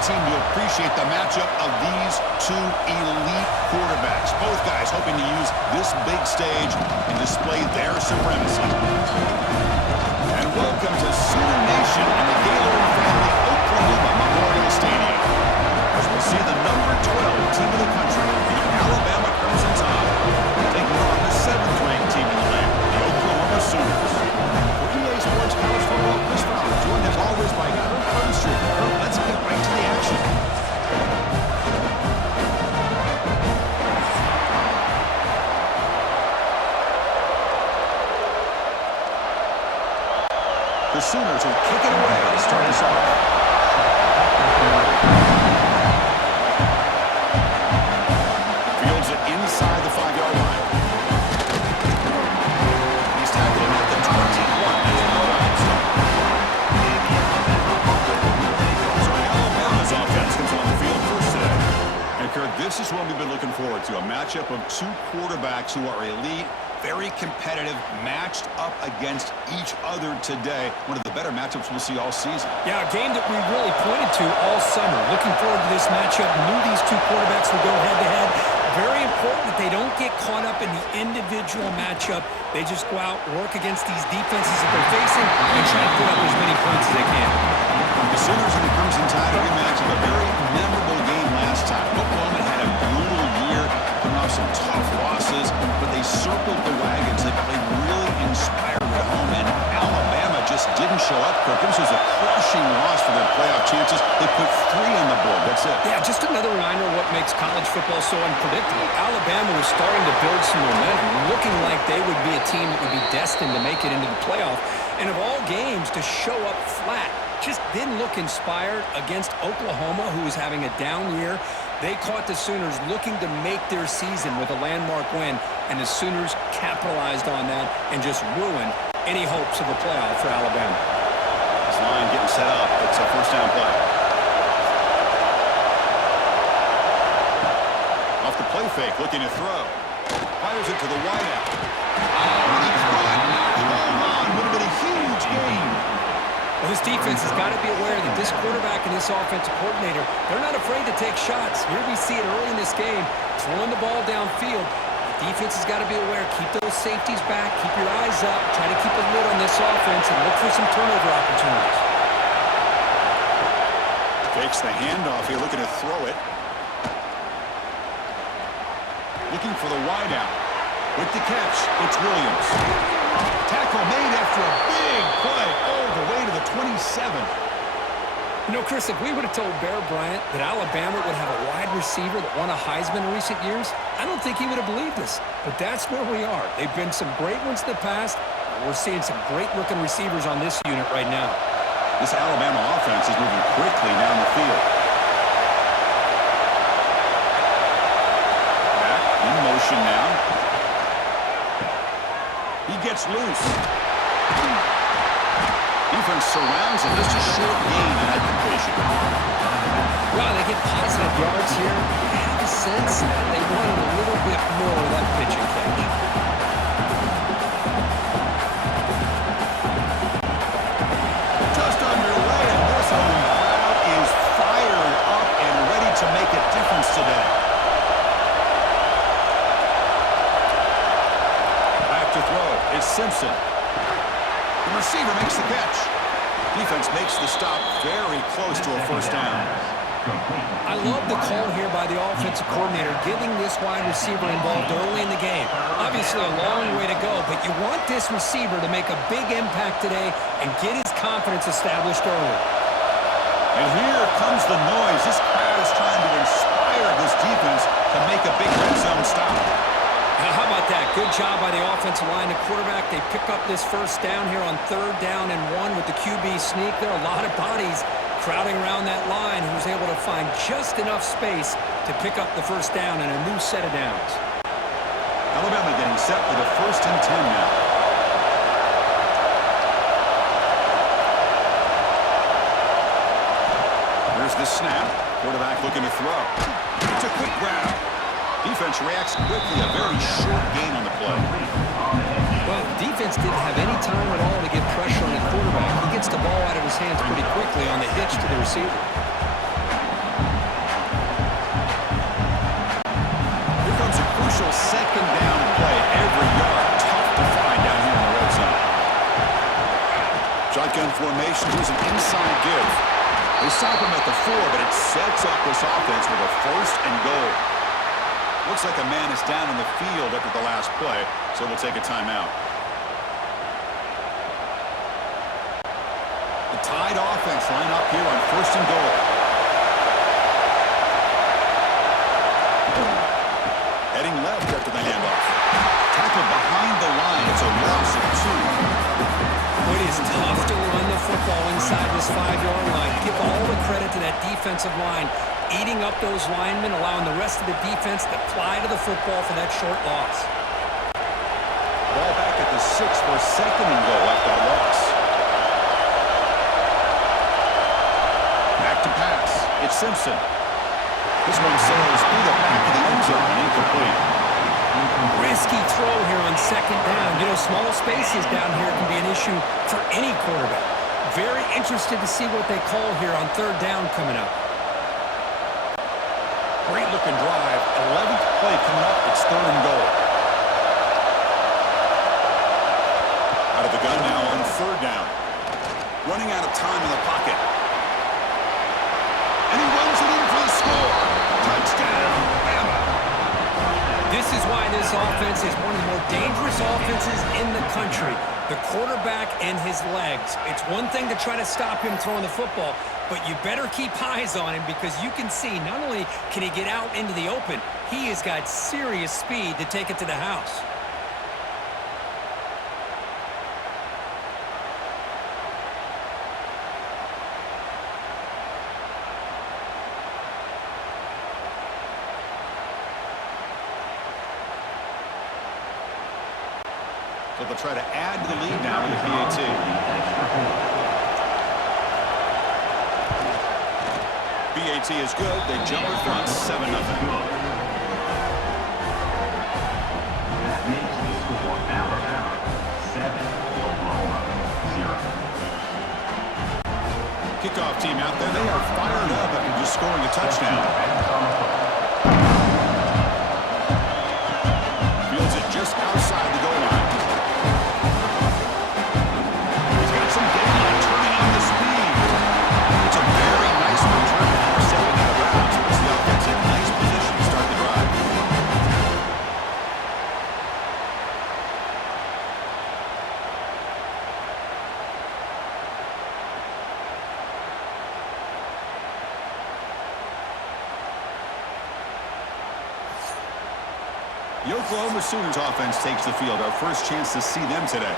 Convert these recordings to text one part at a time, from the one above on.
team to appreciate the matchup of these two elite quarterbacks. Both guys hoping to use this big stage and display their supremacy. And welcome to Sooner Nation in the Gaylord Family Oklahoma Memorial Stadium, as we'll see the number 12 team in the country, the Alabama Crimson Tide, taking on the 7th-ranked team in the land, the Oklahoma Sooners. For EA Sports College Football, Chris Fowler, joined as always by Kirk Herbstreit. Kirk, let's get right to the action. The Sooners will kick it away to start us off. Fields it inside the 5-yard line. He's tackling at the 21 as the line starts. So Alabama's offense comes on the field first today. And Kirk, this is what we've been looking forward to, a matchup of two quarterbacks who are elite, very competitive, matched up against each other today. One of the better matchups we'll see all season. Yeah, a game that we really pointed to all summer. Looking forward to this matchup. Knew these two quarterbacks would go head-to-head. Very important that they don't get caught up in the individual matchup. They just go out, work against these defenses that they're facing, and try to put up as many points as they can. The Sooners and the Crimson Tide rematch of a very memorable game last time. Oklahoma had a brutal year, coming off some tough losses, but they circled the wagons. They played really inspired at home, and Alabama just didn't show up. This was a crushing loss for their playoff chances. They put 3 on the board. That's it. Yeah, just another reminder of what makes college football so unpredictable. Alabama was starting to build some momentum, looking like they would be a team that would be destined to make it into the playoff. And of all games, to show up flat, just didn't look inspired against Oklahoma, who was having a down year. They caught the Sooners looking to make their season with a landmark win, and the Sooners capitalized on that and just ruined any hopes of a playoff for Alabama. This line getting set up. It's a first down play. Off the play fake, looking to throw. Fires it to the wideout. Oh, he caught. Hold on. Would have been a huge gain. Well, this defense has got to be aware that this quarterback and this offensive coordinator, they're not afraid to take shots. Here we see it early in this game, throwing the ball downfield. The defense has got to be aware. Keep those safeties back. Keep your eyes up. Try to keep a lid on this offense and look for some turnover opportunities. Fakes the handoff here, looking to throw it. Looking for the wideout. With the catch, it's Williams. Tackle made after a big play all the way to the 27. You know, Chris, if we would have told Bear Bryant that Alabama would have a wide receiver that won a Heisman in recent years, I don't think he would have believed us. But that's where we are. They've been some great ones in the past. We're seeing some great-looking receivers on this unit right now. This Alabama offense is moving quickly down the field. Back in motion now. He gets loose. Defense surrounds him. Just a short gain in that completion. Well, they get positive yards here. I have a sense that they wanted a little bit more of that pitch and catch. Just underway, and this home crowd is fired up and ready to make a difference today. Back to throw is Simpson. The receiver makes the catch. Defense makes the stop very close to a first down. I love the call here by the offensive coordinator, getting this wide receiver involved early in the game. Obviously a long way to go, but you want this receiver to make a big impact today and get his confidence established early. And here comes the noise. This crowd is trying to inspire this defense to make a big red zone stop. Now, how about that? Good job by the offensive line. The quarterback, they pick up this first down here on 3rd down and 1 with the QB sneak. There are a lot of bodies crowding around that line, who was able to find just enough space to pick up the first down and a new set of downs. Alabama getting set with a 1st and 10 now. Here's the snap. Quarterback looking to throw. It's a quick grab. Defense reacts quickly. A very short gain on the play. Well, defense didn't have any time at all to get pressure on the quarterback. He gets the ball out of his hands pretty quickly on the hitch to the receiver. second down play. Every yard tough to find down here in the red zone. Shotgun formation. Here's an inside give. They stop him at the 4, but it sets up this offense with a first and goal. Looks like a man is down in the field after the last play, so we'll take a timeout. The Tide offense line up here on first and goal. Heading left after the handoff. Tackled behind the line. It's a loss of 2. It is tough to run the football inside this 5-yard line. Give all the credit to that defensive line, eating up those linemen, allowing the rest of the defense to fly to the football for that short loss. Ball back at the 6 for a second and goal after a loss. Back to pass. It's Simpson. This one sails through the back of the end zone and incomplete. Risky throw here on second down. You know, small spaces down here can be an issue for any quarterback. Very interested to see what they call here on third down coming up. Great looking drive. 11th play coming up. It's third and goal. Out of the gun now on third down. Running out of time in the pocket. And he runs it in for the score. Touchdown, Bama. This is why this offense is one of the more dangerous offenses in the country. The quarterback and his legs. It's one thing to try to stop him throwing the football, but you better keep eyes on him because you can see not only can he get out into the open, he has got serious speed to take it to the house. So they'll try to add to the lead now with the PAT. PAT is good. They jump in front 7-0. That makes the score Alabama 7, Oklahoma 0. Kickoff team out there. They are fired up after just scoring a touchdown. Fields it just outside the goal line. The Oklahoma Sooners offense takes the field. Our first chance to see them today.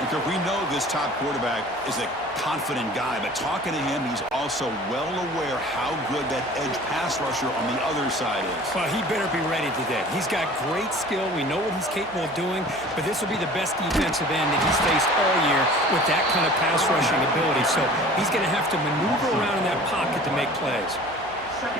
Because we know this top quarterback is a confident guy, but talking to him, he's also well aware how good that edge pass rusher on the other side is. Well, he better be ready today. He's got great skill. We know what he's capable of doing, but this will be the best defensive end that he's faced all year with that kind of pass rushing ability. So he's going to have to maneuver around in that pocket to make plays.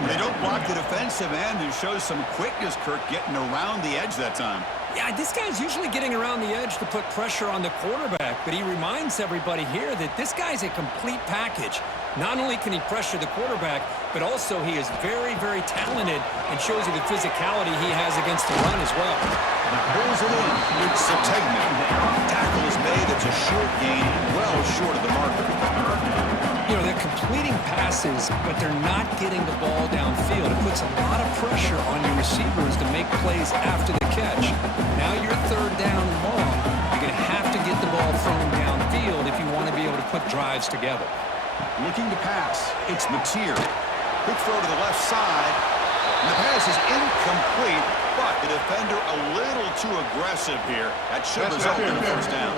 They don't block the defensive end, who shows some quickness, Kirk, getting around the edge that time. Yeah, this guy's usually getting around the edge to put pressure on the quarterback, but he reminds everybody here that this guy's a complete package. Not only can he pressure the quarterback, but also he is very, very talented and shows you the physicality he has against the run as well. Pulls it in. It's Sategman. Tackle is made. It's a short gain, well short of the marker. You know, they're completing passes, but they're not getting the ball downfield. It puts a lot of pressure on your receivers to make plays after the catch. Now you're third down and long. You're going to have to get the ball thrown downfield if you want to be able to put drives together. Looking to pass. It's Mateer. Quick throw to the left side. And the pass is incomplete, but the defender a little too aggressive here. That should result in a first down.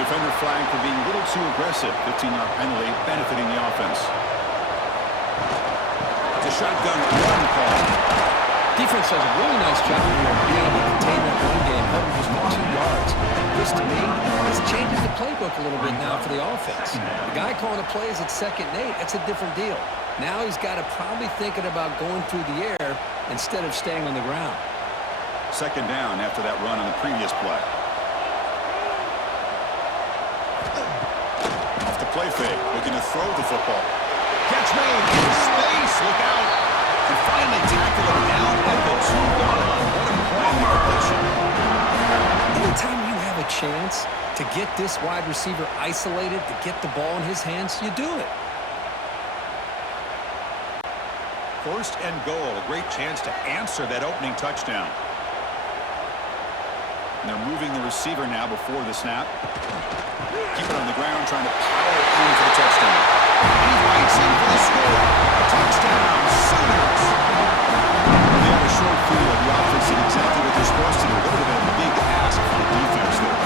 Defender flagged for being a little too aggressive. 15-yard penalty benefiting the offense. It's a shotgun run call. Defense does a really nice job here of being able to contain that run game, held him just 2 yards. This, to me, this changes the playbook a little bit now for the offense. The guy calling the plays at 2nd and 8, that's a different deal. Now he's got to probably thinking about going through the air instead of staying on the ground. Second down after that run on the previous play. Off the play fake, looking to throw the football. Catch made in space. Look out. And finally tackle him down at the 2-yard line. What a play on the completion. Anytime you have a chance to get this wide receiver isolated, to get the ball in his hands, you do it. First and goal. A great chance to answer that opening touchdown. And they're moving the receiver now before the snap. Keep it on the ground, trying to power in for the touchdown. And he fights in for the score. Touchdown, Sooners! They had a short field. The offense did exactly what they're supposed to do. That would have been a big ask for the defense there.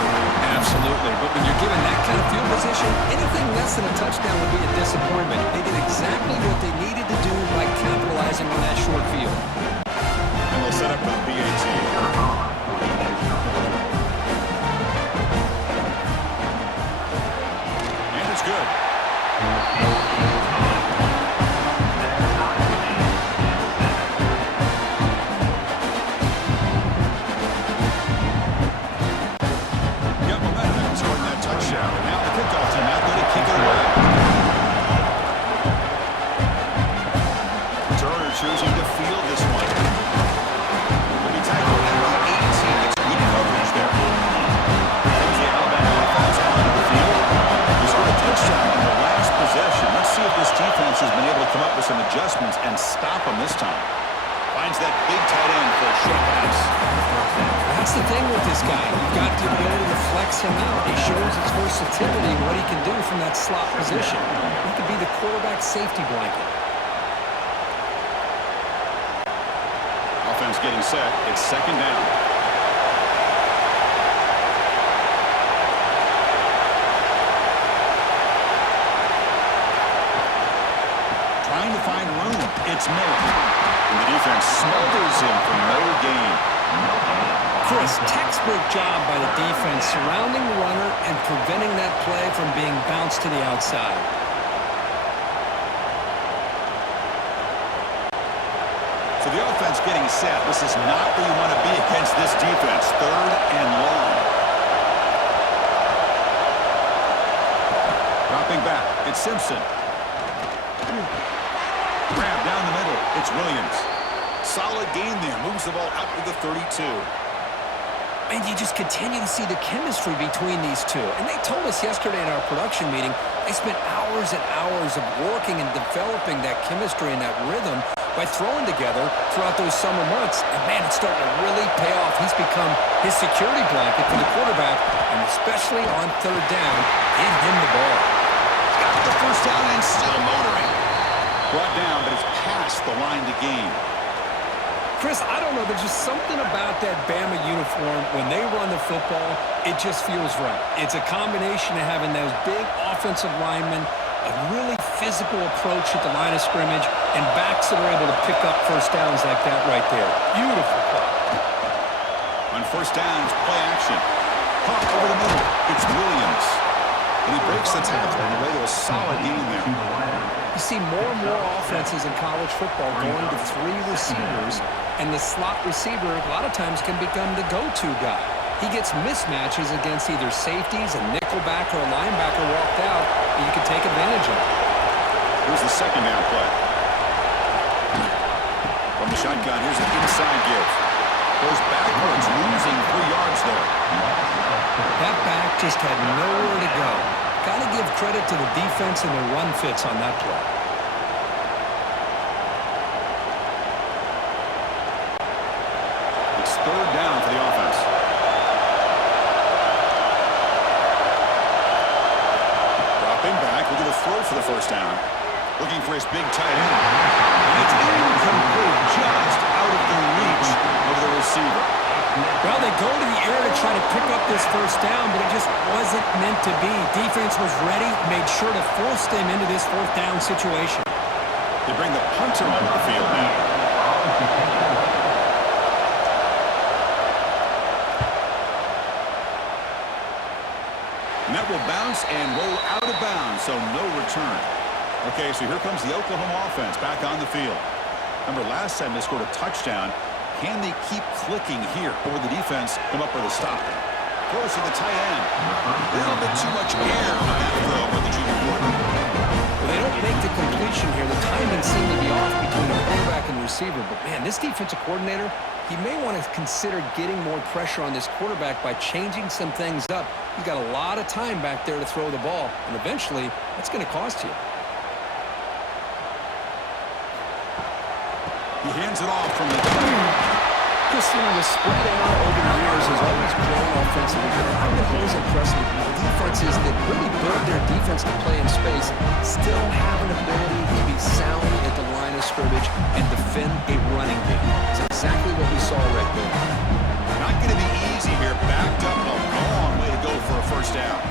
Absolutely. But when you're given that kind of field position, anything less than a touchdown would be a disappointment. They did exactly what they needed to do by capitalizing on that short field. And they'll set up for the PAT. And it's good. Got momentum after scoring that touchdown. Now the kickoff team out there to kick it away. Turner choosing to field this one. Will be tackled at the 18. It's good coverage there. Comes the Alabama offense onto the field. They scored a touchdown in the last possession. Let's see if this defense has been able to come up with some adjustments and stop them this time. Finds that big tight end for a short pass. That's the thing with this guy. You've got the ability to flex him out. He shows his versatility and what he can do from that slot position. He could be the quarterback safety blanket. Offense getting set. It's second down. Trying to find room. It's Miller. And the defense smothers him for no gain. Chris, textbook job by the defense surrounding the runner and preventing that play from being bounced to the outside. So the offense getting set. This is not where you want to be against this defense. Third and long. Dropping back. It's Simpson. Grab down the middle. It's Williams. Solid gain there. Moves the ball up to the 32. And you just continue to see the chemistry between these two. And they told us yesterday in our production meeting, they spent hours and hours of working and developing that chemistry and that rhythm by throwing together throughout those summer months. And, man, it's starting to really pay off. He's become his security blanket for the quarterback, and especially on third down, give him the ball. Got the first down and still motoring. Brought down, but it's past the line to gain. Chris, I don't know. There's just something about that Bama uniform. When they run the football, it just feels right. It's a combination of having those big offensive linemen, a really physical approach at the line of scrimmage, and backs that are able to pick up first downs like that right there. Beautiful play. On first down, it's play action. Hawk over the middle. It's Williams. And he breaks the tackle on the way to a solid gain there. You see more and more offenses in college football going to three receivers, and the slot receiver a lot of times can become the go-to guy. He gets mismatches against either safeties, a nickelback, or a linebacker walked out, and you can take advantage of it. Here's the second down play. From the shotgun, here's an inside give. Goes backwards, losing 3 yards there. That back just had nowhere to go. Got to give credit to the defense and their run fits on that play. It's third down for the offense. Dropping back, looking to throw for the first down. Looking for his big tight end. And it's incomplete, just out of the reach of the receiver. Well, they go to the air to try to pick up this first down, but it just wasn't meant to be. Defense was ready, made sure to force them into this fourth down situation. They bring the punter onto the field now. And that will bounce and roll out of bounds, so no return. Okay, so here comes the Oklahoma offense back on the field. Remember, last time they scored a touchdown. Can they keep clicking here, or will the defense come up with a stop? Close to the tight end. A little bit too much air on that throw by the junior quarterback. Well, they don't make the completion here. receiver. But, man, this defensive coordinator, he may want to consider getting more pressure on this quarterback by changing some things up. You've got a lot of time back there to throw the ball, and eventually that's going to cost you. He hands it off from the... Christian, the spread error over the years has always grown offensively. I've been always impressed with defenses that really build their defense to play in space, still have an ability to be sound at the line of scrimmage and defend a running game. It's exactly what we saw right there. Not going to be easy here. Backed up a long way to go for a first down.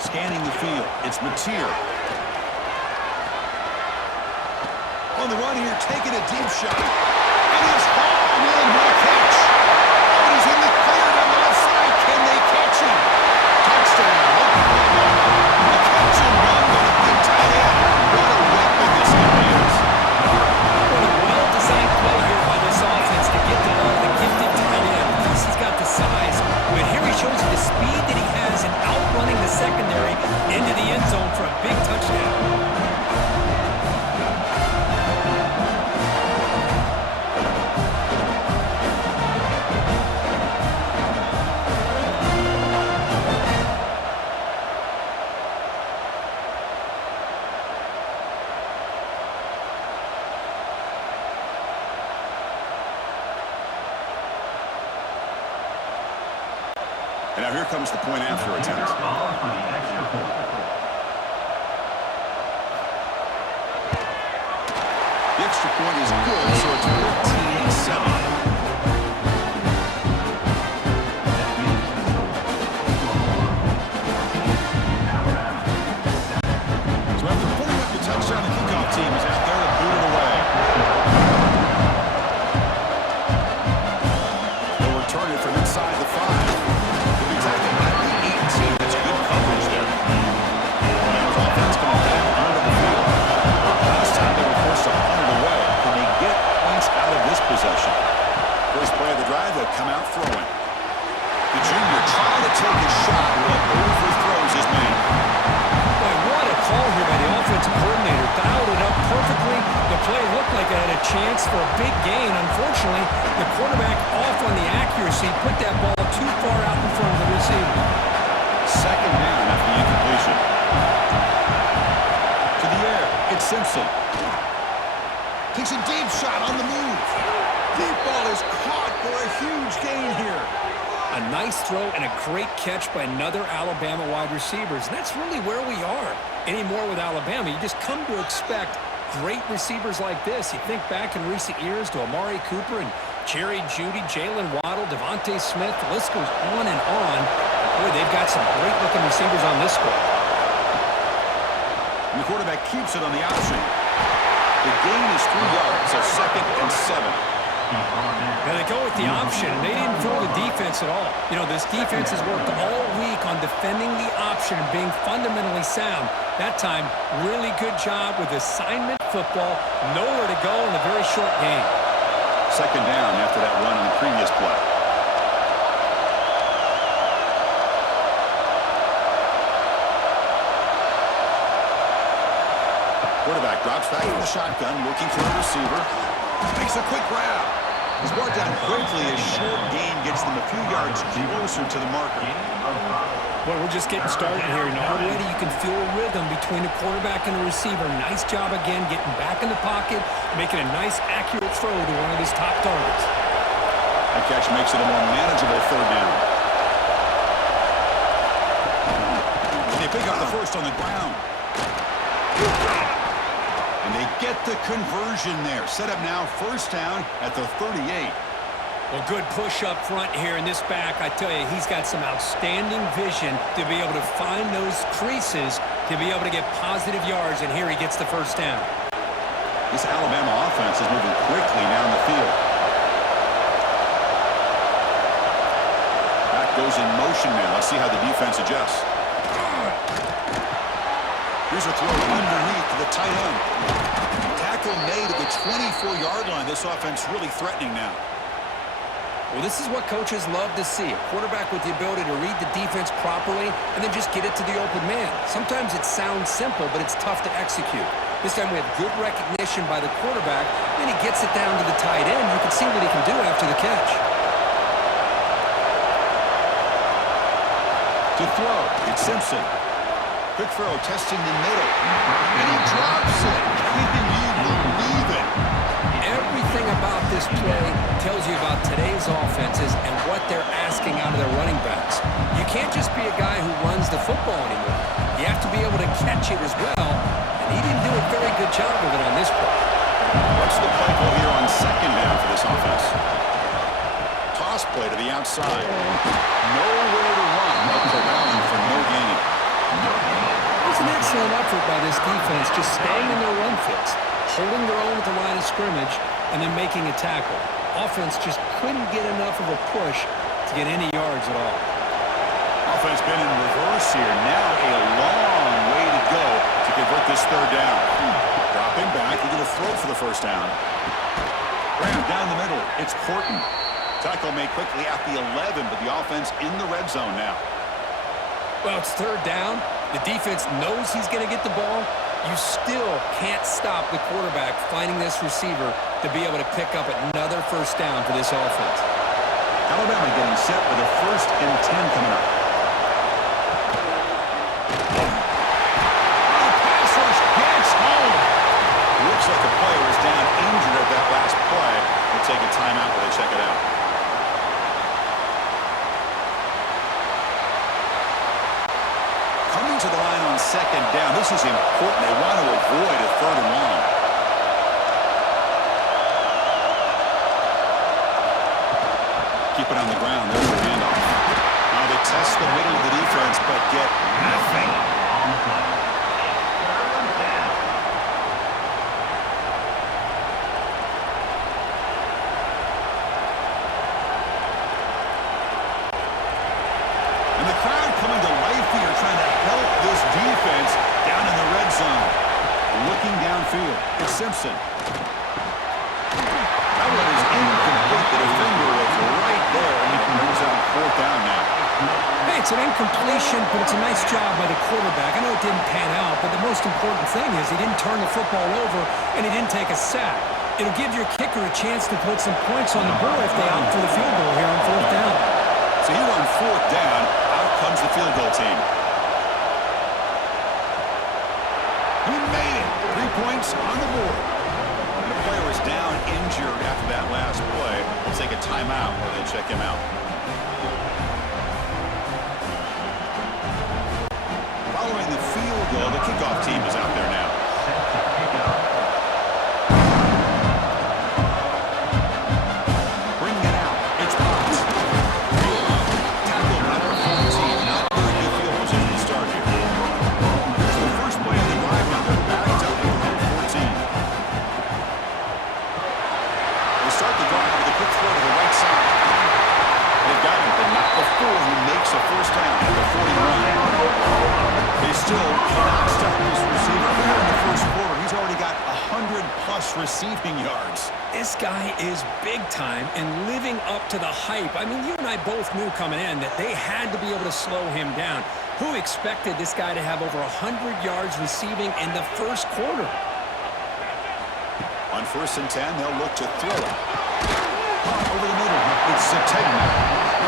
Scanning the field. It's Mateer. On the run here, taking a deep shot. It is hauled in. What a catch. Oh, he's in the clear down the left side. Can they catch him? Touchdown. A catch and run by the big tight end. What a weapon this guy is. What a well-designed play here by this offense to get the ball to the gifted tight end. Of course, he's got the size, but here he shows you the speed that he has in outrunning the secondary into the end zone for a big touchdown. And now here comes the point after attempt. Ball for the extra point. The extra point is good, so it's 14-7. So after putting up the touchdown, the kickoff team is out there to boot it away. They'll return it from inside the 5. They'll be tackled at the 18. That's good coverage there. Rams offense coming back onto the field. Last time they were forced to punt it away. Can they get points out of this possession? First play of the drive, they'll come out throwing. The junior trying to take a shot, but overthrows his man. Boy, what a call here by the offensive coordinator. Dialed it up perfectly. The play looked like it had a chance for a big gain. Unfortunately, the quarterback off on the accuracy, put that ball too far out in front of the receiver. Second down after the incompletion. To the air, it's Simpson. Takes a deep shot on the move. Deep ball is caught for a huge gain here. A nice throw and a great catch by another Alabama wide receiver. And that's really where we are anymore with Alabama. You just come to expect great receivers like this. You think back in recent years to Amari Cooper and Jerry Jeudy, Jalen Waddle, Devontae Smith. The list goes on and on. Boy, they've got some great-looking receivers on this squad. And the quarterback keeps it on the option. The gain is 3 yards, so 2nd and 7. Now they go with the option, and they didn't fool the defense at all. You know, this defense has worked all week on defending the option and being fundamentally sound. That time, really good job with assignment football. Nowhere to go in a very short game. Second down after that run on the previous play. Quarterback drops back in the shotgun, looking for a receiver. Makes a quick grab. He's brought down quickly. A short gain gets them a few yards closer to the marker. Well, we're just getting started here, and already you can feel a rhythm between the quarterback and the receiver. Nice job again getting back in the pocket, making a nice, accurate throw to one of his top targets. That catch makes it a more manageable third down. And they pick up the first on the ground. And they get the conversion there. Set up now, first down at the 38. Well, good push up front here in this back. I tell you, he's got some outstanding vision to be able to find those creases, to be able to get positive yards, and here he gets the first down. This Alabama offense is moving quickly down the field. Back goes in motion now. Let's see how the defense adjusts. Here's a throw underneath to the tight end. Tackle made at the 24-yard line. This offense really threatening now. Well, this is what coaches love to see. A quarterback with the ability to read the defense properly and then just get it to the open man. Sometimes it sounds simple, but it's tough to execute. This time we have good recognition by the quarterback. Then he gets it down to the tight end. You can see what he can do after the catch. To throw, it's Simpson. Quick throw, testing the middle. And he drops it. Can you believe it? Everything about this play tells you about today's offenses and what they're asking out of their running backs. You can't just be a guy who runs the football anymore. You have to be able to catch it as well, and he didn't do a very good job of it on this play. What's the play call here on second down for this offense? Toss play to the outside. Nowhere to run, but corralling for no gain. It was an excellent effort by this defense, just staying in their run fits, holding their own at the line of scrimmage, and then making a tackle. Offense just couldn't get enough of a push to get any yards at all. Offense been in reverse here. Now a long way to go to convert this third down. Dropping back, he's going to throw for the first down. Graham down the middle. It's Horton. Tackle made quickly at the 11, but the offense in the red zone now. Well, it's third down. The defense knows he's going to get the ball. You still can't stop the quarterback finding this receiver to be able to pick up another first down for this offense. Alabama getting set with a 1st and 10 coming up. The pass rush gets home. Looks like a player is down injured at that last play. We'll take a timeout while they check it out. Coming to the line on second down. This is important. They want to avoid a third and long. Keep it on the ground. There's the handoff. Now they test the middle of the defense, but get nothing. And the crowd coming to life here, trying to help this defense down in the red zone. Looking downfield, it's Simpson. That one is incomplete. The defender was right there, and he brings up 4th down now. Hey, it's an incompletion, but it's a nice job by the quarterback. I know it didn't pan out, but the most important thing is he didn't turn the football over, and he didn't take a sack. It'll give your kicker a chance to put some points on the board if they opt for the field goal here on 4th down. So here on 4th down, out comes the field goal team. He made it. 3 points on the board. And the player is down injured after that last play. We'll take a timeout while they check him out. Following the field goal, the kickoff team is out there now. Bring it out. It's Potts. Tackle number 14. Not very good field position to start here. Here's the first play of the drive now. They're backed up at number 14. They start the drive with a quick throw to the right side. They've got him, but not before he makes a first down at the 41. They still cannot stop this receiver. Here in the first quarter, he's already got 100-plus receiving yards. This guy is big time and living up to the hype. I mean, you and I both knew coming in that they had to be able to slow him down. Who expected this guy to have over 100 yards receiving in the first quarter? On 1st and 10, they'll look to throw it. Over the middle, it's Sategna.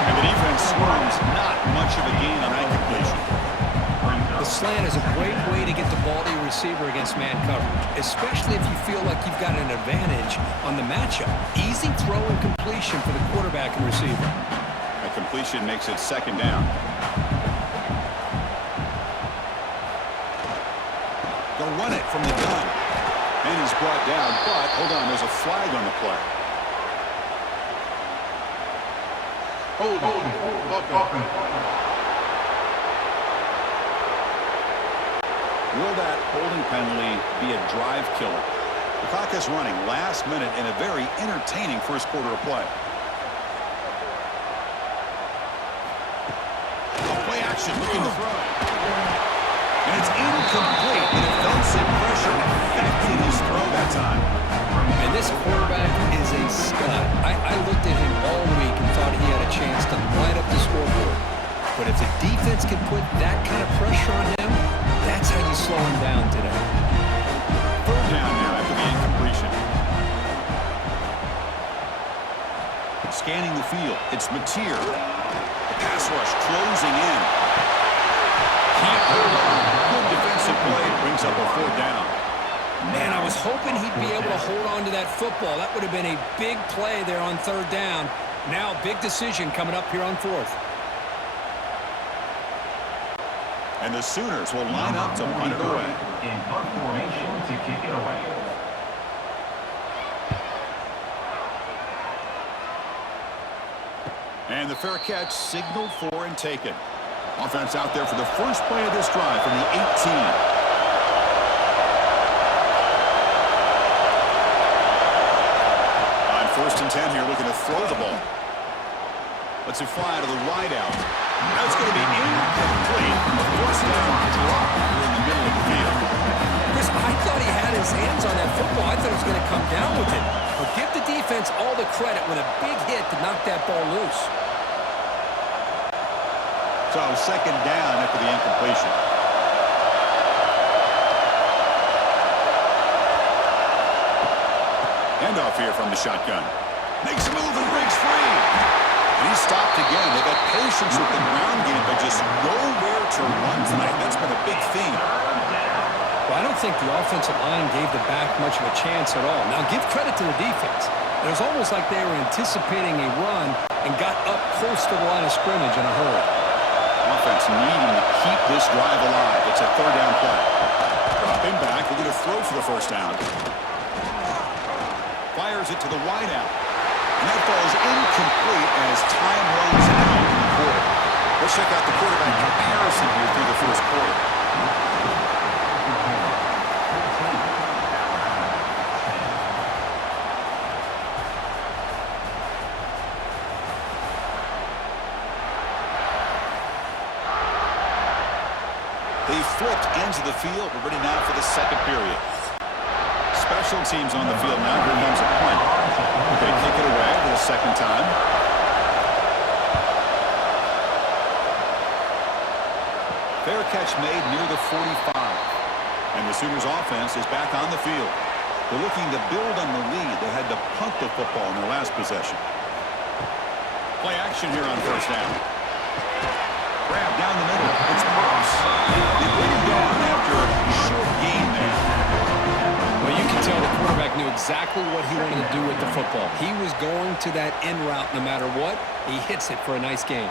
And the defense swarms not much of a gain on that completion. The slant is a great way to get the ball to your receiver against man coverage, especially if you feel like you've got an advantage on the matchup. Easy throw and completion for the quarterback and receiver. That completion makes it 2nd down. They'll run it from the gun. And he's brought down, but hold on, there's a flag on the play. Holding. Will that holding penalty be a drive killer? The clock is running last minute in a very entertaining first quarter of play. Play action, looking to throw. And it's incomplete. The defensive pressure affected his throw that time. And this quarterback is a stud. I looked at him all week and thought he had a chance to light up the scoreboard. But if the defense can put that kind of pressure on him, that's how you slow him down today. down now after the incompletion. Scanning the field, it's Mateer. The pass rush closing in. Can't hold on. Good defensive play. Brings up a 4th down. Man, I was hoping he'd be able to hold on to that football. That would have been a big play there on 3rd down. Now, big decision coming up here on 4th. And the Sooners will line up to punt it away. In punt formation to kick it away. And the fair catch signaled for and taken. Offense out there for the first play of this drive from the 18. First and 10 here, looking to throw the ball. Let's it fly to the wide out. That's going to be incomplete. First down drop here in the middle of the field. Chris, I thought he had his hands on that football. I thought he was going to come down with it. But give the defense all the credit with a big hit to knock that ball loose. So 2nd down after the incompletion. Handoff here from the shotgun. Makes a move and breaks free. And he's stopped again. They've had patience with the ground game, but just nowhere to run tonight. That's been a big theme. Well, I don't think the offensive line gave the back much of a chance at all. Now, give credit to the defense. It was almost like they were anticipating a run and got up close to the line of scrimmage in a hurry. Offense needing to keep this drive alive. It's a 3rd down play. Dropping back, looking to throw for the 1st down. Fires it to the wide out. And that ball is incomplete as time runs out in the quarter. Let's check out the quarterback comparison here through the 1st quarter. They flipped ends of the field. We're ready now for the 2nd period. Special teams on the field now. Here comes a punt. They kick it away for the 2nd time. Fair catch made near the 45. And the Sooners offense is back on the field. They're looking to build on the lead. They had to punt the football in their last possession. Play action here on 1st down. Grab down the middle. It's Brooks. They bring him down after a short gain there. Well, you can tell the quarterback knew exactly what he wanted to do with the football. He was going to that end route no matter what. He hits it for a nice gain.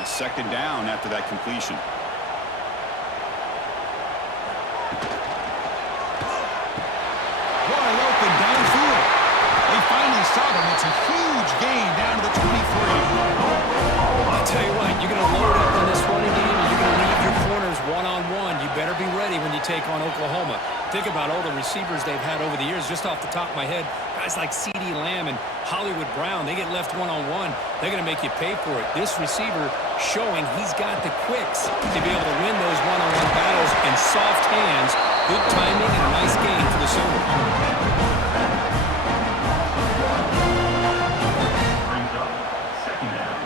It's 2nd down after that completion. Wide open downfield. They finally stop him. It's a huge gain down to the 23. I'll tell you what, you're going to load up on this running game and you're going to leave your corners one-on-one. You better be ready when you take on Oklahoma. Think about all the receivers they've had over the years. Just off the top of my head, guys like CeeDee Lamb and Hollywood Brown, they get left one-on-one. They're going to make you pay for it. This receiver showing he's got the quicks to be able to win those one-on-one battles in soft hands. Good timing and a nice gain for the Sooners. Brings up 2nd down.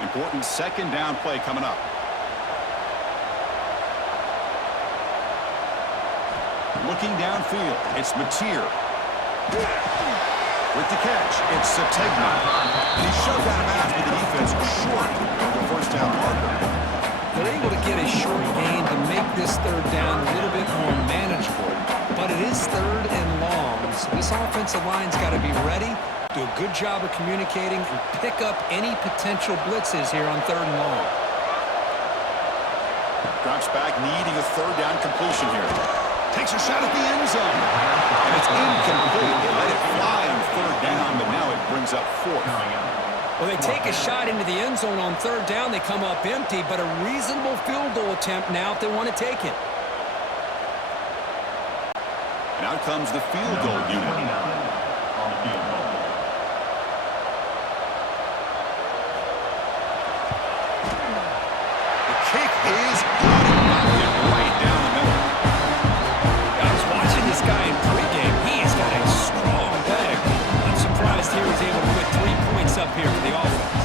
Important 2nd down play coming up. Looking downfield, it's Mateer. With the catch, it's Sategna. And he shoved out of bounds with the defense short of the 1st down marker. They're able to get a short gain to make this 3rd down a little bit more manageable. But it is 3rd and long, so this offensive line's got to be ready, do a good job of communicating, and pick up any potential blitzes here on 3rd and long. Drops back, needing a 3rd down completion here. Takes a shot at the end zone. And it's incomplete. They let it fly on 3rd down, but now it brings up 4th. Well, they take a shot into the end zone on 3rd down. They come up empty, but a reasonable field goal attempt now if they want to take it. And out comes the field goal unit. 29 on the field goal. The kick is good. Knocked it right down the middle. I was watching this guy in pregame. He has got a strong leg. I'm surprised he was able to put 3 points up here for the offense.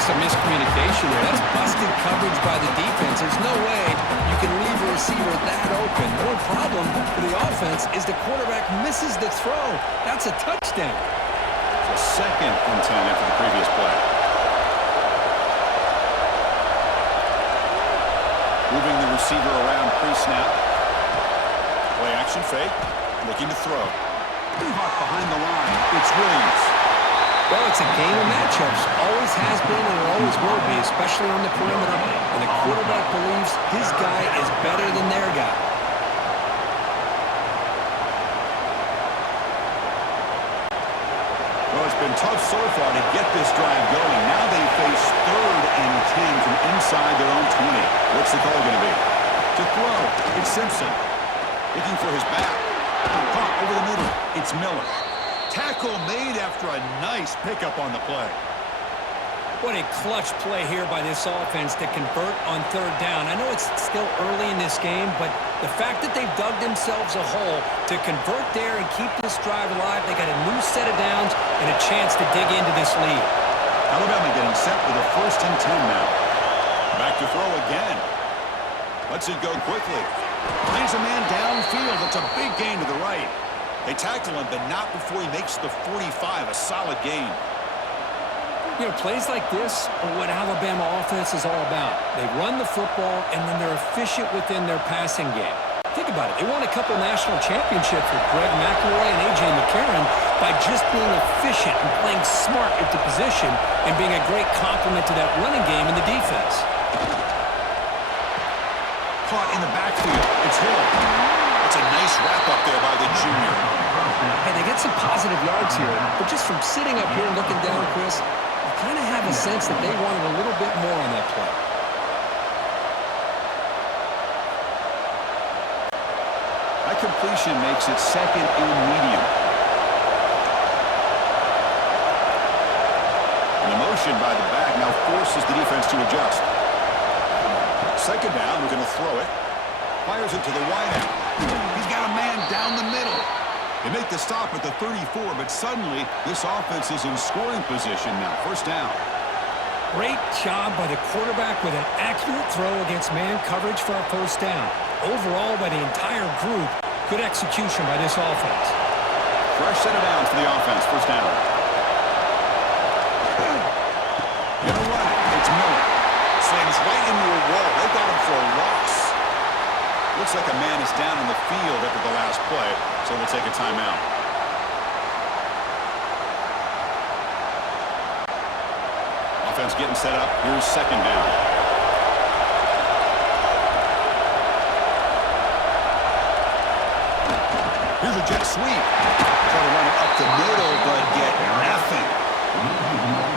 just a miscommunication there. That's busted coverage by the defense. There's no way you can leave a receiver that open. The only problem for the offense is the quarterback misses the throw. That's a touchdown. So 2nd and 10 after the previous play. Moving the receiver around pre-snap. Play action fake. Looking to throw. Caught behind the line. It's Williams. Well, it's a game of matchups. Always has been and it always will be, especially on the perimeter. And the quarterback believes his guy is better than their guy. Well, it's been tough so far to get this drive going. Now they face 3rd and 10 from inside their own 20. What's the call going to be? To throw. It's Simpson. Looking for his back. Caught over the middle. It's Miller. Tackle made after a nice pickup on the play. What a clutch play here by this offense to convert on 3rd down. I know it's still early in this game, but the fact that they've dug themselves a hole to convert there and keep this drive alive, they got a new set of downs and a chance to dig into this lead. Alabama getting set for the 1st and 10 now. Back to throw again. Lets it go quickly. Finds a man downfield. It's a big gain to the right. They tackle him, but not before he makes the 45, a solid gain. You know, plays like this are what Alabama offense is all about. They run the football, and then they're efficient within their passing game. Think about it. They won a couple national championships with Greg McElroy and A.J. McCarron by just being efficient and playing smart at the position and being a great complement to that running game in the defense. Caught in the backfield. It's Hill. That's a nice wrap-up there by the junior. Hey, they get some positive yards here, but just from sitting up here and looking down, Chris, you kind of have a sense that they wanted a little bit more on that play. That completion makes it 2nd and medium. And the motion by the back now forces the defense to adjust. 2nd down, we're going to throw it. Fires it to the wideout. He's got a man down the middle. They make the stop at the 34, but suddenly this offense is in scoring position now. 1st down. Great job by the quarterback with an accurate throw against man coverage for a 1st down. Overall, by the entire group, good execution by this offense. Fresh set of downs for the offense. 1st down. Gonna run it. It's Miller. Slams right into a wall. They got him for a loss. Looks like a man is down in the field after the last play, so we'll take a timeout. Offense getting set up. Here's 2nd down. Here's a jet sweep. Try to run it up the middle, but get nothing.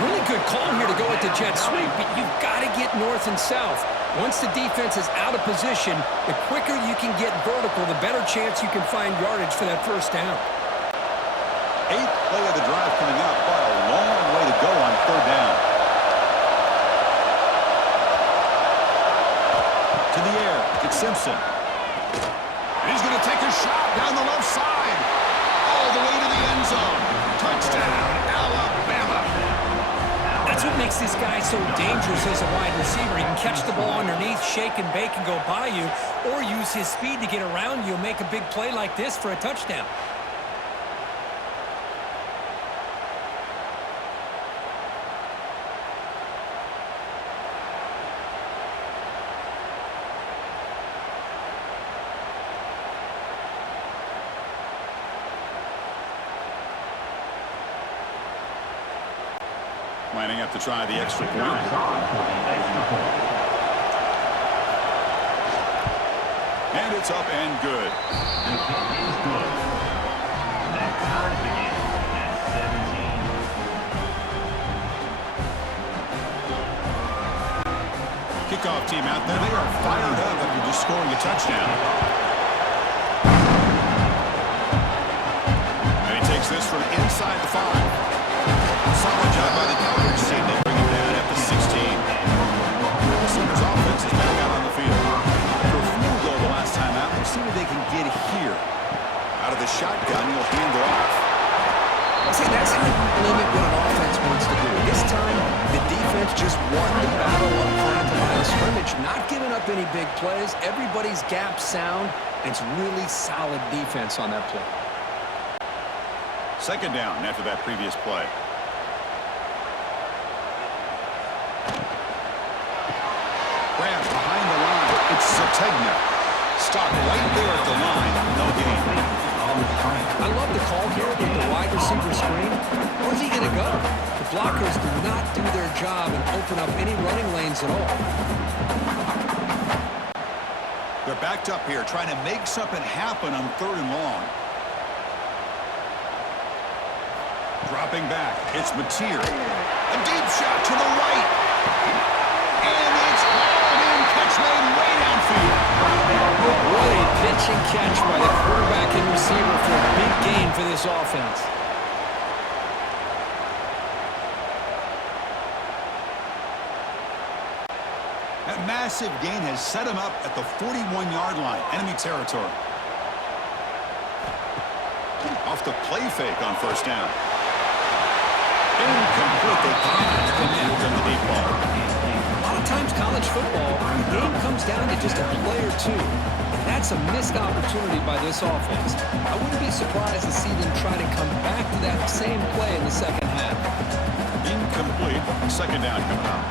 Really good call here to go with the jet sweep, but you've got to get north and south. Once the defense is out of position, the quicker you can get vertical, the better chance you can find yardage for that 1st down. 8th play of the drive coming up, but a long way to go on 3rd down. To the air, it's Simpson. And he's going to take a shot down the left side. All the way to the end zone. Touchdown, Alabama. That's what makes this guy so dangerous as a wide receiver. He can catch the ball underneath, shake and bake, and go by you, or use his speed to get around you and make a big play like this for a touchdown. Lining up to try the extra point. And it's up and good. The kick is good. That ties the game at 17. Kickoff team out there. They are fired up after just scoring a touchdown. And he takes this from inside the 5. Solid job by the coverage team. They bring him down at the 16. The Sooners offense is back out on the field. For a field goal the last time out, we'll see what they can get here. Out of the shotgun, he'll hand it off. See, that's how you limit what an offense wants to do. This time, the defense just any big plays. Everybody's gap sound, and it's really solid defense on that play. Second down after that previous play. Grant behind the line. It's Sategna. Stopped right there at the line. No gain. I love the call here with the wide receiver screen. Where's he going to go? The blockers do not do their job and open up any running lanes at all. They're backed up here trying to make something happen on 3rd and long. Dropping back. It's Mateer. A deep shot to the right. And it's hauled in. Catch made way downfield. What a pitch and catch by the quarterback and receiver for a big gain for this offense. That massive gain has set him up at the 41-yard line. Enemy territory. Off the play fake on 1st down. Incomplete. They can't connect on the deep ball. A lot of times college football, the game comes down to just a play or two. And that's a missed opportunity by this offense. I wouldn't be surprised to see them try to come back to that same play in the second half. Incomplete. 2nd down coming up.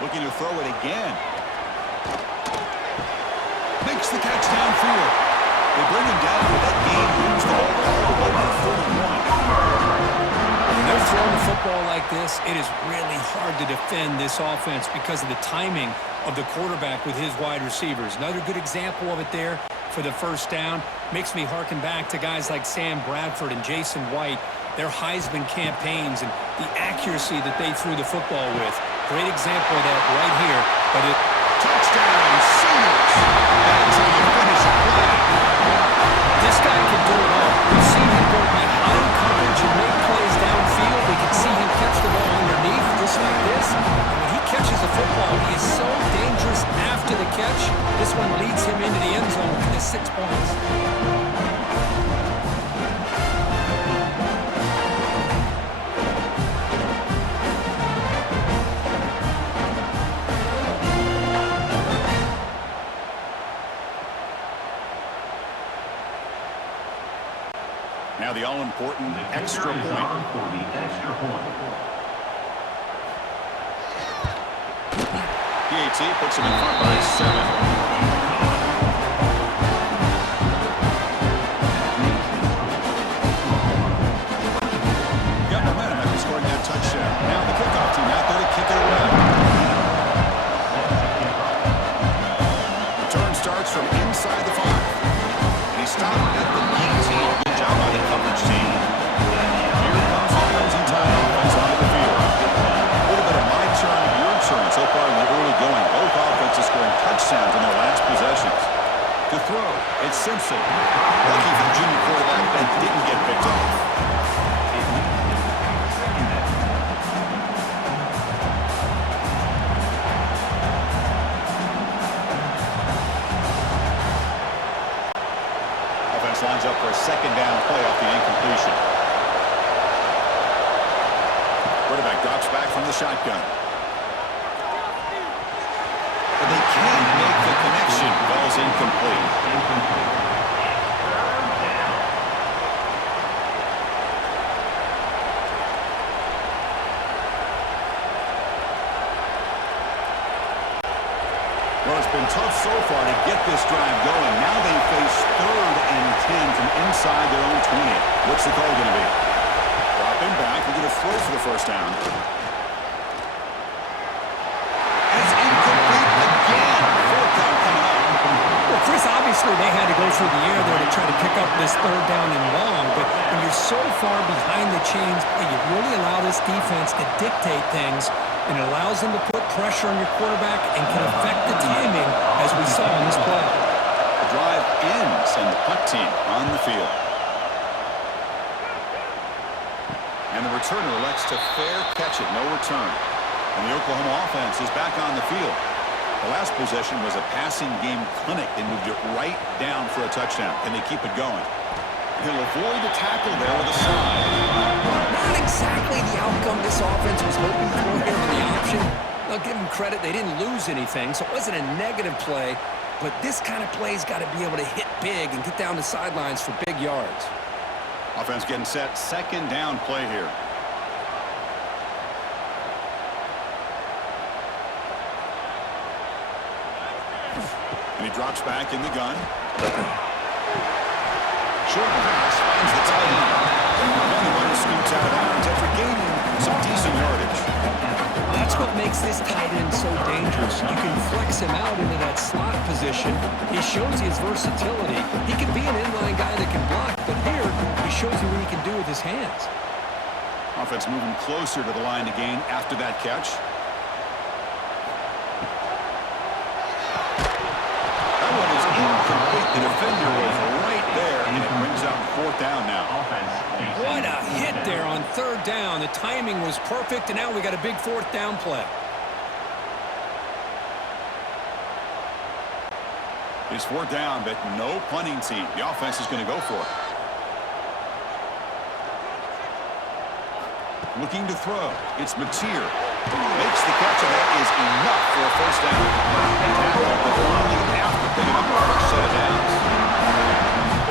Looking to throw it again. Makes the catch downfield. They bring him down, but that gain moves the ball all the way to 31. When they're throwing the football like this, it is really hard to defend this offense because of the timing of the quarterback with his wide receivers. Another good example of it there for the 1st down. Makes me harken back to guys like Sam Bradford and Jason White, their Heisman campaigns and the accuracy that they threw the football with. Great example of that right here. But it Touchdown, Sooners. That's how you finish a play. This guy can do it all. We've seen him go behind coverage and make plays downfield. We can see him catch the ball underneath just like this. And when he catches the football, he is so dangerous after the catch. This one leads him into the end zone for the 6 points. Now the all-important extra point. PAT puts him in front by 7. Got momentum after scoring that touchdown. Now the kickoff team out there to kick it away. Return starts from inside the 5. And he stopped at the 19. Good job by the coverage team. Here comes the Crimson Tide offense onto the field. A little bit of my turn, your turn so far in the early going. Both offenses scoring touchdowns in their last possessions. To throw, it's Simpson. Lucky for the junior quarterback that didn't get picked off. Offense lines up for a 2nd down play off the incompletion. Quarterback drops back from the shotgun. But they can't make the connection. Ball's incomplete. Well, it's been tough so far to get this drive going. Now they face 3rd and 10 from inside their own 20. What's the call going to be? Dropping back. We're going to throw for the 1st down. And it's incomplete again. 4th down coming up. Well, Chris, obviously they had to go through the air there to try to pick up this 3rd down and long, but when you're so far behind the chains, you really allow this defense to dictate things, and it allows them to put pressure on your quarterback and can affect the timing, as we saw in this play. The drive ends, and the punt team on the field. And the returner elects to fair catch it, no return. And the Oklahoma offense is back on the field. The last possession was a passing game clinic. They moved it right down for a touchdown. Can they keep it going? He'll avoid the tackle there with a side. Not exactly the outcome outcome this offense was hoping for here in the option. I'll give them credit. They didn't lose anything, so it wasn't a negative play. But this kind of play's got to be able to hit big and get down the sidelines for big yards. Offense getting set. Second down play here. And he drops back in the gun. Short pass finds the tight end. And the runner scoots out of bounds after gaining some decent yardage. That's what makes this tight end so dangerous. You can flex him out into that slot position. He shows his versatility. He can be an inline guy that can block, but here he shows you what he can do with his hands. Offense moving closer to the line to gain after that catch. That one is incomplete. The defender was right there, and it brings up fourth down now. What a hit there on third down. The timing was perfect, and now we got a big fourth down play. It's fourth down, but no punting team. The offense is going to go for it. Looking to throw. It's Mateer. Makes the catch, and that is enough for a first down. Tackle, but only after picking up the first set of downs.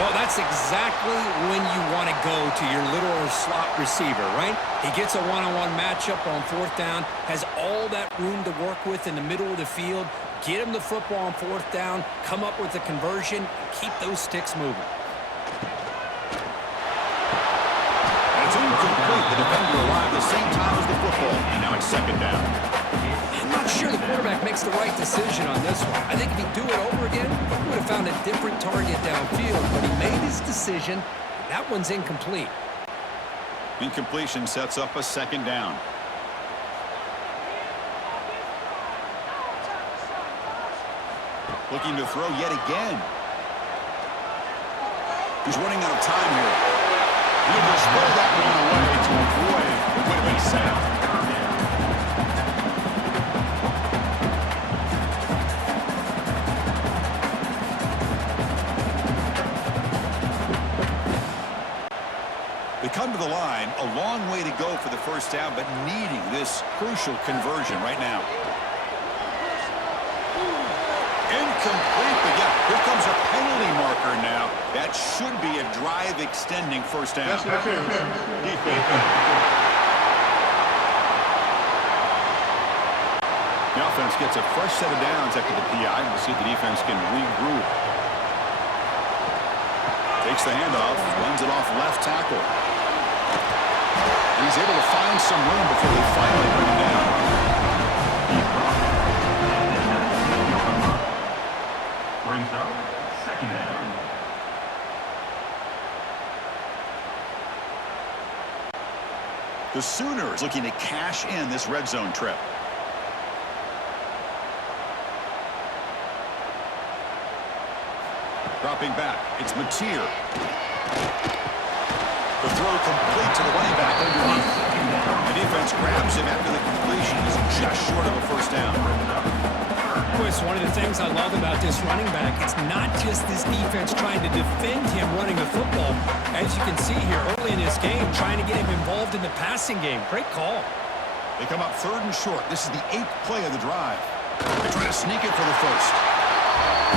Well, that's exactly when you want to go to your literal slot receiver, right? He gets a one-on-one matchup on fourth down, has all that room to work with in the middle of the field, get him the football on fourth down, come up with a conversion, keep those sticks moving. And it's incomplete. The defender arrived the same time as the football, and now it's second down. I'm not sure the quarterback makes the right decision on this one. I think if he'd do it over again, he would have found a different target downfield, but he made his decision. That one's incomplete. Incompletion sets up a second down. Looking to throw yet again. He's running out of time here. He'll just throw that one away to avoid what would have been a sack. They come to the line, a long way to go for the first down, but needing this crucial conversion right now. Incomplete, but yeah, here comes a penalty marker now. That should be a drive-extending first down. The offense gets a fresh set of downs after the PI. We'll see if the defense can regroup. Takes the handoff, runs it off left tackle. And he's able to find some room before they finally bring him down. Brings up second down. The Sooners looking to cash in this red zone trip. Dropping back, it's Mateer. The throw complete to the running back underneath. The defense grabs him after the completion. Is just short of a first down. Chris, one of the things I love about this running back, it's not just this defense trying to defend him running the football. As you can see here early in this game, trying to get him involved in the passing game. Great call. They come up third and short. This is the 8th play of the drive. They're trying to sneak it for the first.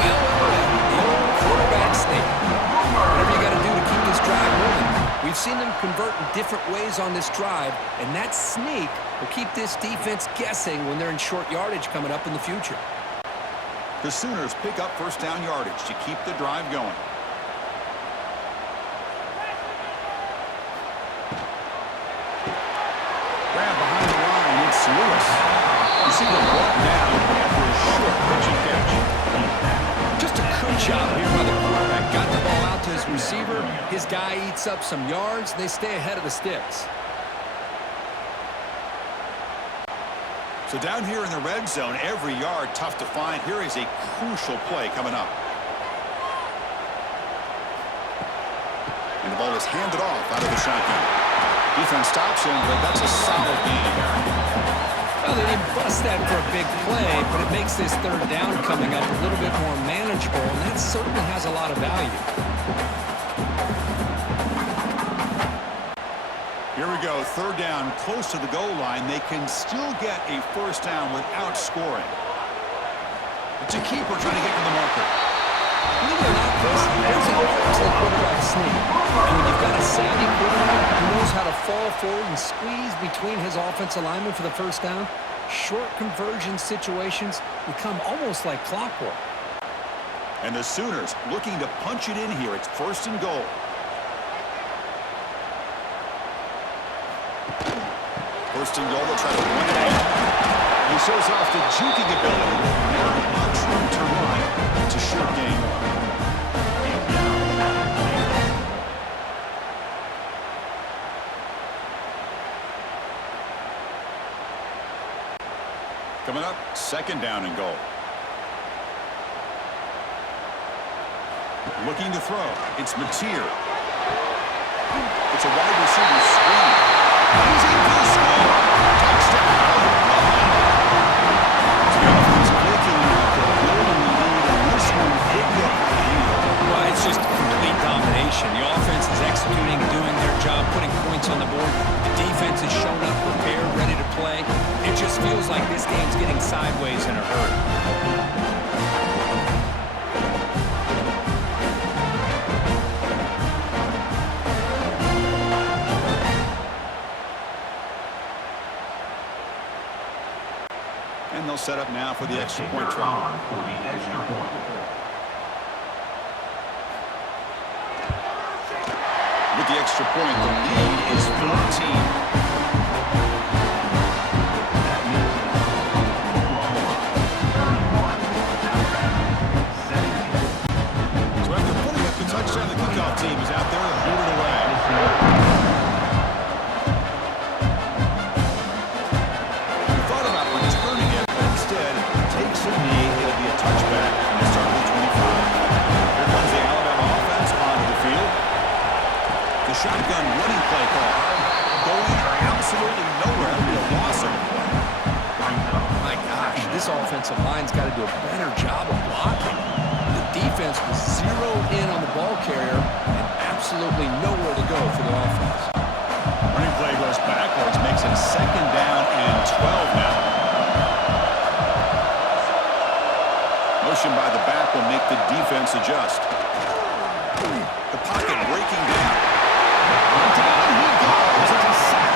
Well, the old quarterback sneak. Whatever you got to do to keep this drive moving. We've seen them convert in different ways on this drive, and that sneak will keep this defense guessing when they're in short yardage coming up in the future. The Sooners pick up first down yardage to keep the drive going. Grab behind the line, it's Lewis. You see the walk down after a short pitching catch. Just a good job here by the quarterback. Got the ball out to his receiver. His guy eats up some yards, and they stay ahead of the sticks. So down here in the red zone, every yard tough to find. Here is a crucial play coming up. And the ball is handed off out of the shotgun. Defense stops him, but that's a solid gain. Well, they didn't bust that for a big play, but it makes this third down coming up a little bit more manageable, and that certainly has a lot of value. Here we go, third down, close to the goal line. They can still get a first down without scoring. It's a keeper trying to get to the marker. Believe it or not, Chris, there's an art to the quarterback sneak. And when you've got a savvy quarterback who knows how to fall forward and squeeze between his offensive linemen for the first down, short conversion situations become almost like clockwork. And the Sooners looking to punch it in here. It's first and goal. First and goal, they'll try to run it in. He shows off the juking ability. Not much room to run. It's a short game. Coming up, second down and goal. Looking to throw. It's Mateer. It's a wide receiver screen. He's in for the score. Touchdown. The offense clicking out there, building the lead, and this one could get out of hand. Well, it's just complete domination. The offense is executing, doing their job, putting points on the board. The defense is showing up, prepared, ready to play. It just feels like this game's getting sideways in a hurry. And they'll set up now for the extra point try. For the extra point. With the extra point, the lead is 14. So after putting up the touchdown, the kickoff team is out there to boot it away. We thought about returning it, but instead takes a knee. It'll be a touchback, and they start at the 25. Here comes the Alabama offense onto the field. The shotgun running play call. Going absolutely nowhere. It'll be a loss of the play. My gosh, this offensive line's got to do a better job of blocking. The defense was zeroed in on the ball carrier and absolutely nowhere to go for the offense. Running play goes backwards, makes it second down and 12 now. Motion by the back will make the defense adjust. The pocket breaking down. Down he goes. It's a sack.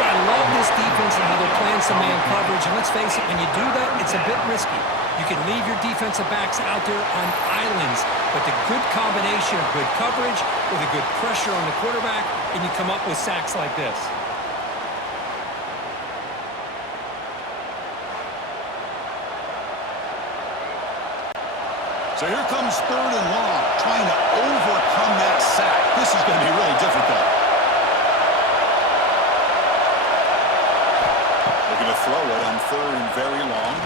I love this defense and how they're playing some man coverage. And let's face it, when you do that, it's a bit risky. You can leave your defensive backs out there on islands, but the good combination of good coverage with a good pressure on the quarterback, and you come up with sacks like this. So here comes third and long, trying to overcome that sack. This is going to be really difficult. Looking to throw it on third and very long.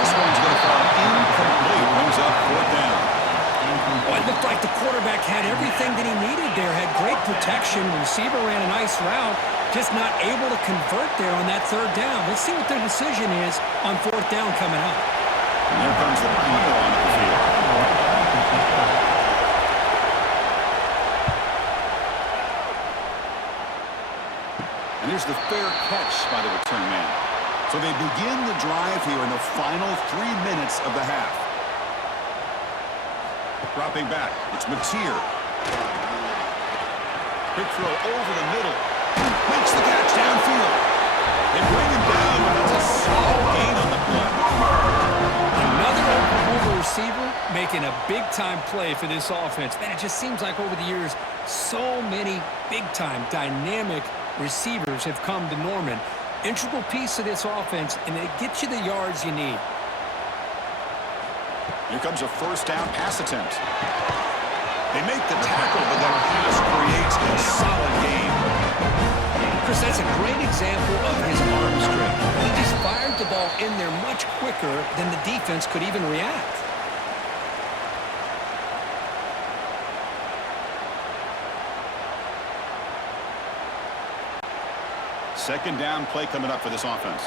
This one's going to fall incomplete. Brings up fourth down. Well, it looked like the quarterback had everything that he needed there. Had great protection. The receiver ran a nice route. Just not able to convert there on that third down. Let's see what their decision is on fourth down coming up. And here comes the punter onto the field. And here's the fair catch by the return man. So they begin the drive here in the final 3 minutes of the half. Dropping back, it's Mateer. Quick throw over the middle. Makes the catch downfield. They bring him down, but that's a small gain on the play. Another Oklahoma receiver making a big-time play for this offense. Man, it just seems like over the years, so many big-time, dynamic receivers have come to Norman. Integral piece of this offense, and it gets you the yards you need. Here comes a first down pass attempt. They make the tackle, but that pass creates a solid gain. Chris, that's a great example of his arm strength. He just fired the ball in there much quicker than the defense could even react. Second down play coming up for this offense.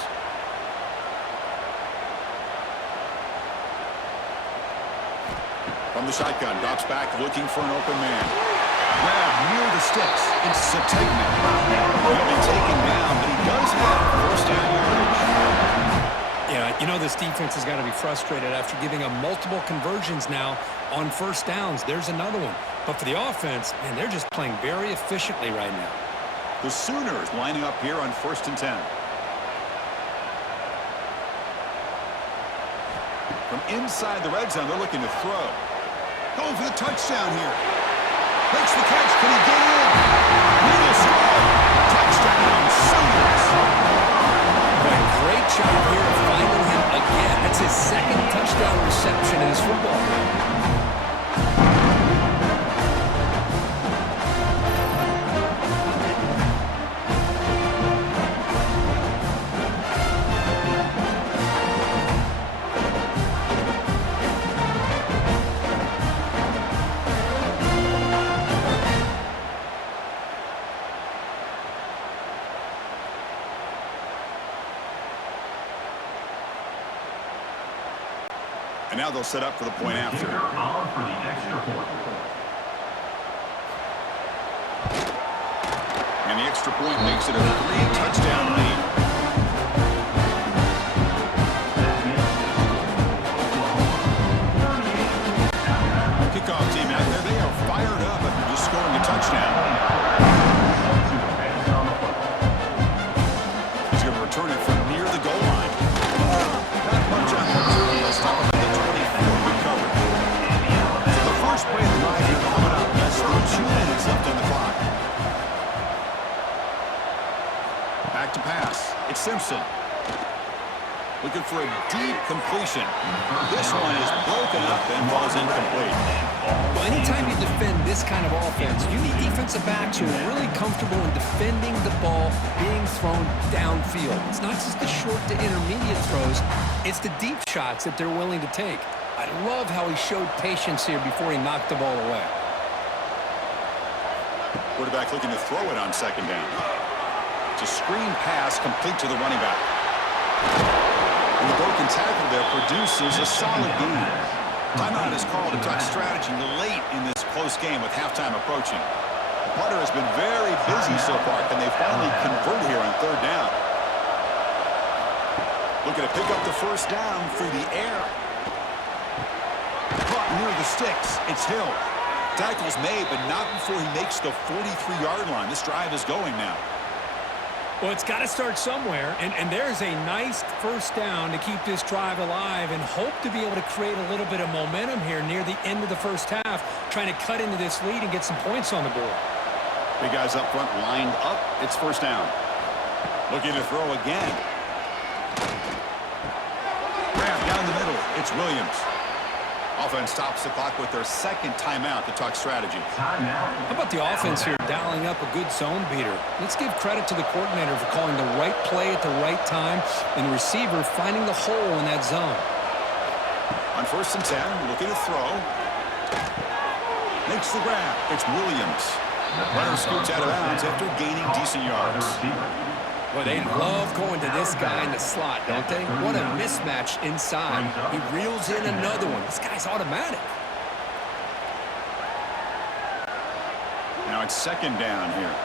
From the shotgun, drops back looking for an open man. Grab near the sticks. It's Sategna. He'll be taken down, but he does have first down yardage. Yeah, you know this defense has got to be frustrated after giving up multiple conversions now on first downs. There's another one. But for the offense, man, they're just playing very efficiently right now. The Sooners lining up here on 1st and 10. From inside the red zone, they're looking to throw. Going for the touchdown here. Makes the catch. Can he get in? Little strong. Touchdown, Sooners. Boy, great job here of finding him again. That's his second touchdown reception in his football game. And now they'll set up for the point after. On for the extra point. And the extra point makes it a 3-touchdown lead. Kickoff team out there, they are fired up after just scoring a touchdown. He's going to return it from near the goal line. Not much on the return. They'll stop him at the 24. Good coverage. So the first play of the drive here coming up. Less than 2 minutes left on the clock. Back to pass. It's Simpson. Looking for a deep completion. This one is broken up and falls incomplete. Well, anytime you defend this kind of offense, you need defensive backs who are really comfortable in defending the ball being thrown downfield. It's not just the short to intermediate throws, it's the deep shots that they're willing to take. I love how he showed patience here before he knocked the ball away. Quarterback looking to throw it on 2nd down. It's a screen pass complete to the running back. And the broken tackle there produces a solid gain. Timeout is called. A touch strategy late in this close game with halftime approaching. The punter has been very busy so far. Can they finally convert here on 3rd down? Looking to pick up the first down through the air. Caught near the sticks. It's Hill. Tackle's made, but not before he makes the 43-yard line. This drive is going now. Well, it's got to start somewhere, and there's a nice first down to keep this drive alive and hope to be able to create a little bit of momentum here near the end of the first half, trying to cut into this lead and get some points on the board. Big guys up front lined up. It's first down. Looking to throw again. Grab down the middle. It's Williams. Offense stops the clock with their 2nd timeout to talk strategy. How about the offense here dialing up a good zone beater? Let's give credit to the coordinator for calling the right play at the right time and the receiver finding the hole in that zone. On 1st and 10, looking to throw. Makes the grab. It's Williams. Runner scoots out of bounds after gaining decent yards. Well, they love going to this guy in the slot, don't they? What a mismatch inside. He reels in another one. This guy's automatic. Now it's 2nd down here.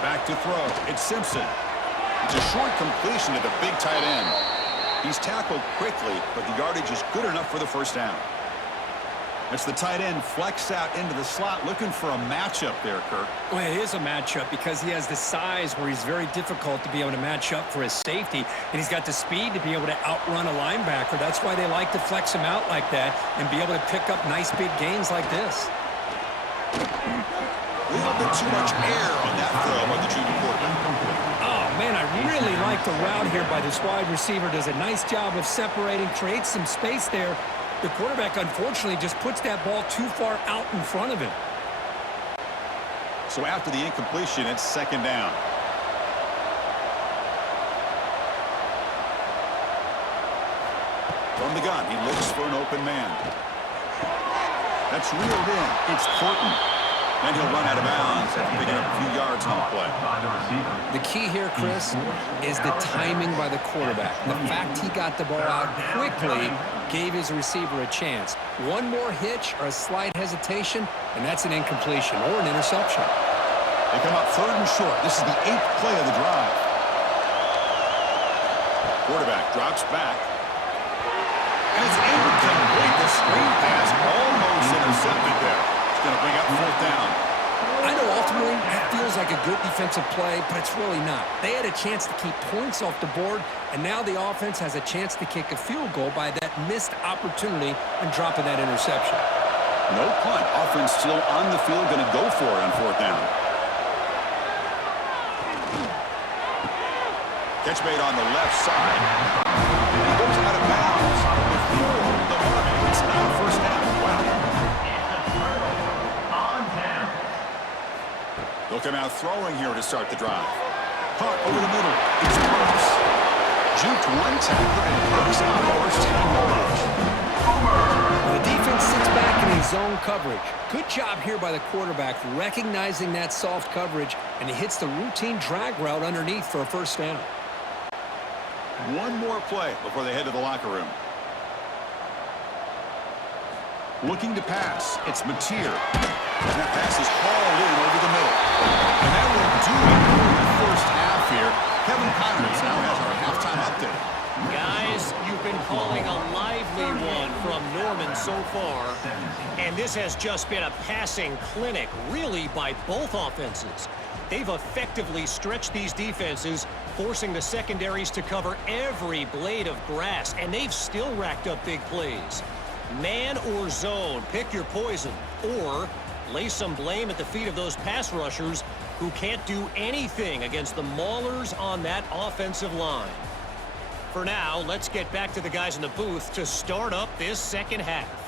Back to throw. It's Simpson. It's a short completion to the big tight end. He's tackled quickly, but the yardage is good enough for the first down. It's the tight end flexed out into the slot, looking for a matchup there, Kirk. Well, it is a matchup because he has the size where he's very difficult to be able to match up for his safety, and he's got the speed to be able to outrun a linebacker. That's why they like to flex him out like that and be able to pick up nice big gains like this. A little bit too much air on that throw by the junior quarterback. Oh, man, I really like the route here by this wide receiver. Does a nice job of separating, creates some space there. The quarterback, unfortunately, just puts that ball too far out in front of him. So after the incompletion, it's 2nd down. From the gun, he looks for an open man. That's reeled in. It's Horton. And he'll run out of bounds after picking up a few yards on the play. By the receiver. The key here, Chris, is the timing by the quarterback. The fact he got the ball out quickly gave his receiver a chance. One more hitch or a slight hesitation, and that's an incompletion or an interception. They come up 3rd and short. This is the 8th play of the drive. Quarterback drops back. And it's incomplete. The screen pass almost intercepted there. It's going to bring up 4th down. I know ultimately that feels like a good defensive play, but it's really not. They had a chance to keep points off the board, and now the offense has a chance to kick a field goal by that missed opportunity and dropping that interception. No punt. Offense still on the field, going to go for it on 4th down. Catch made on the left side. And he goes out of bounds. The mark. It's not a 1st down. Wow. On down. They'll come out throwing here to start the drive. Caught over the middle. It's Burks. Juked one tackler and Burks on first down yardage. The defense sits back in his zone coverage. Good job here by the quarterback recognizing that soft coverage, and he hits the routine drag route underneath for a 1st down. One more play before they head to the locker room. Looking to pass. It's Mateer. And that pass is hauled in over the middle. And that will do it for the 1st half here. Kevin Connors now has our halftime update. Guys, you've been calling a lively one from Norman so far, and this has just been a passing clinic, really, by both offenses. They've effectively stretched these defenses, forcing the secondaries to cover every blade of grass, and they've still racked up big plays. Man or zone, pick your poison, or lay some blame at the feet of those pass rushers who can't do anything against the maulers on that offensive line. For now, let's get back to the guys in the booth to start up this 2nd half.